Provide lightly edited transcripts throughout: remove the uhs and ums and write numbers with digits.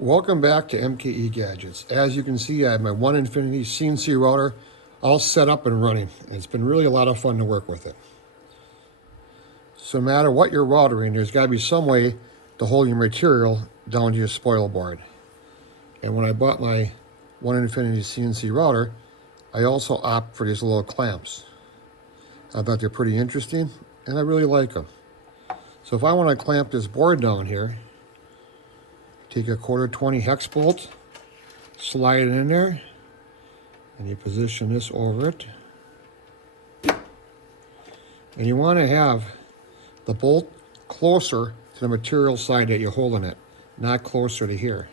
Welcome back to MKE Gadgets. As you can see, I have my 1-infinity CNC router all set up and running. It's been really a lot of fun to work with it. So no matter what you're routering, there's got to be some way to hold your material down to your spoil board. And when I bought my 1-infinity CNC router, I also opt for these little clamps. I thought they're pretty interesting, and I really like them. So if I want to clamp this board down here, take a 1/4-20 hex bolt, slide it in there, and you position this over it. And you want to have the bolt closer to the material side that you're holding it, not closer to here.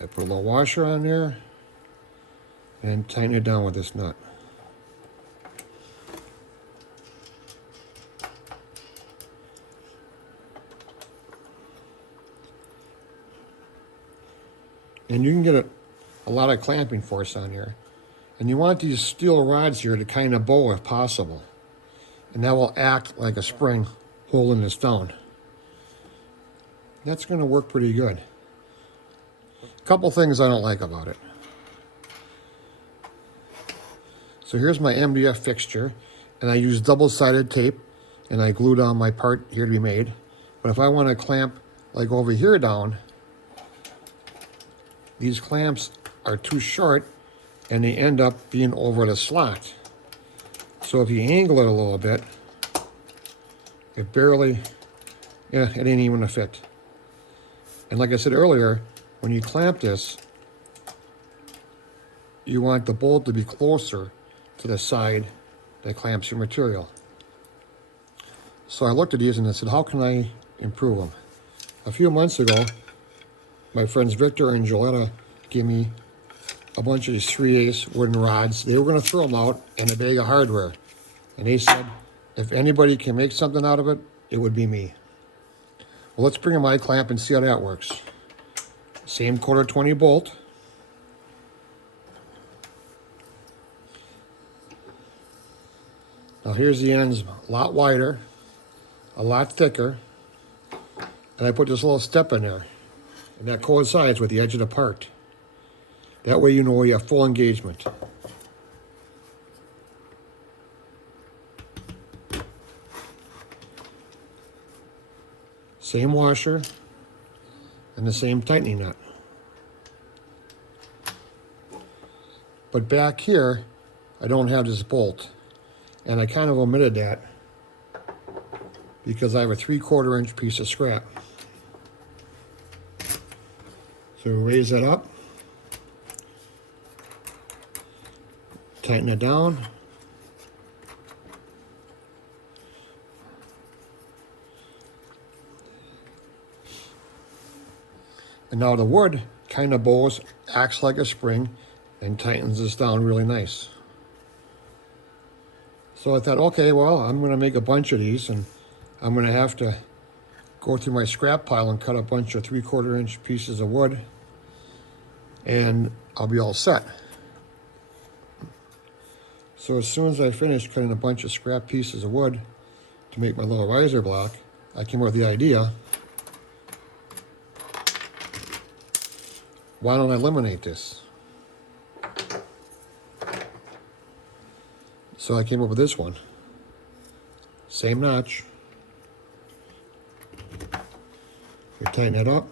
I put a little washer on there and tighten it down with this nut. And you can get a lot of clamping force on here. And you want these steel rods here to kind of bow if possible. And that will act like a spring holding this down. That's going to work pretty good. A couple things I don't like about it. So here's my MDF fixture, and I use double-sided tape, and I glue down my part here to be made. But if I want to clamp like over here down, these clamps are too short and they end up being over the slot. So if you angle it a little bit, it barely, it ain't even a fit. And like I said earlier, when you clamp this, you want the bolt to be closer to the side that clamps your material. So I looked at these and I said, how can I improve them? A few months ago, my friends Victor and Joletta gave me a bunch of these 3/8 wooden rods. They were going to throw them out in a bag of hardware. And they said, if anybody can make something out of it, it would be me. Well, let's bring in my clamp and see how that works. Same 1/4-20 bolt. Now here's the ends, a lot wider, a lot thicker. And I put this little step in there. And that coincides with the edge of the part. That way you know you have full engagement. Same washer and the same tightening nut. But back here, I don't have this bolt. And I kind of omitted that because I have a 3/4 inch piece of scrap. So raise that up, tighten it down, and now the wood kind of bows, acts like a spring, and tightens this down really nice. So I thought, okay, well, I'm going to make a bunch of these, and I'm going to have to go through my scrap pile and cut a bunch of 3/4 inch pieces of wood, and I'll be all set. So as soon as I finished cutting a bunch of scrap pieces of wood to make my little riser block, I came up with the idea, why don't I eliminate this? So I came up with this one. Same notch. You tighten it up.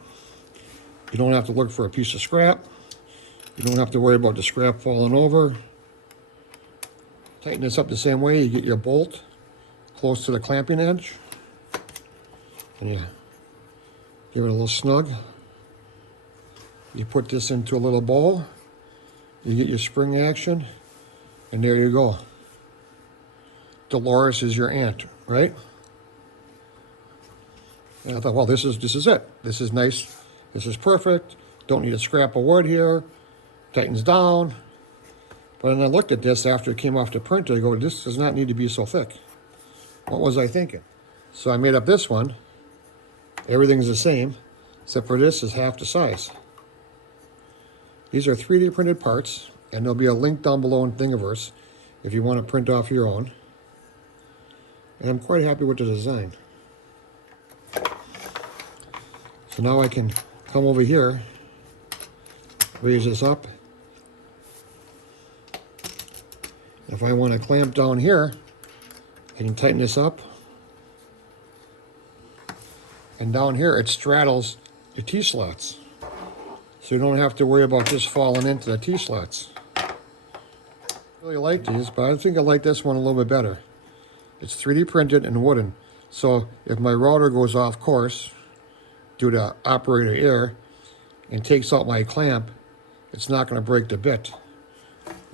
You don't have to look for a piece of scrap. You don't have to worry about the scrap falling over. Tighten this up the same way. You get your bolt close to the clamping edge. And you give it a little snug. You put this into a little bowl. You get your spring action. And there you go. Dolores is your aunt, right? And I thought, well, this is it. This is nice. This is perfect. Don't need a scrap of wood here. Tightens down. But then I looked at this after it came off the printer. I go, this does not need to be so thick. What was I thinking? So I made up this one. Everything's the same, except for this is half the size. These are 3D printed parts, and there'll be a link down below in Thingiverse if you want to print off your own. And I'm quite happy with the design. So now I can come over here, raise this up. If I want to clamp down here, I can tighten this up. And down here, it straddles the T-slots. So you don't have to worry about this falling into the T-slots. I really like these, but I think I like this one a little bit better. It's 3D printed and wooden. So if my router goes off course due to operator error and takes out my clamp, it's not going to break the bit.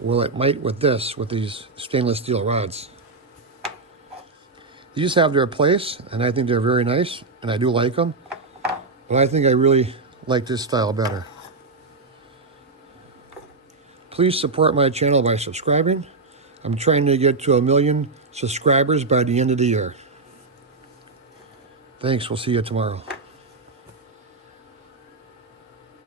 Well, it might with this, with these stainless steel rods. These have their place, and I think they're very nice, and I do like them. But I think I really like this style better. Please support my channel by subscribing. I'm trying to get to 1 million subscribers by the end of the year. Thanks, we'll see you tomorrow.